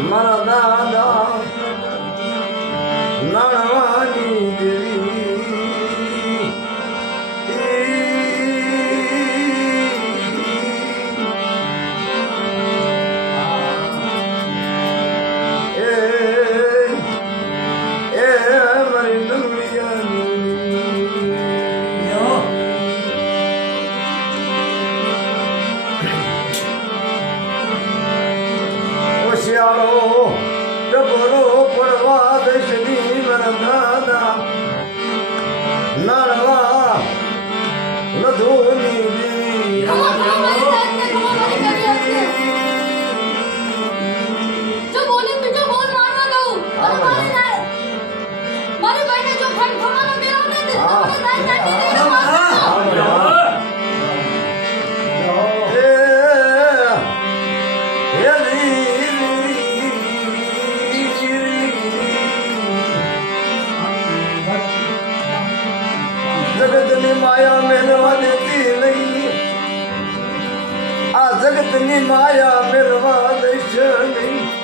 મારા દાદા નાણવાની દેવી ડબરો પડવા દશની દાદા નાણવા લધુની દેવી જો બોલે તું જો બોલ મારવા દઉં મારી ભાઈને જો ખાઈ ખમાનો મેળવ દે તો મને દાઈ કાઢી દે જગતની માયા મેળવા દેતી નહીં આ જગતની માયા મેળવા દઈશ નહીં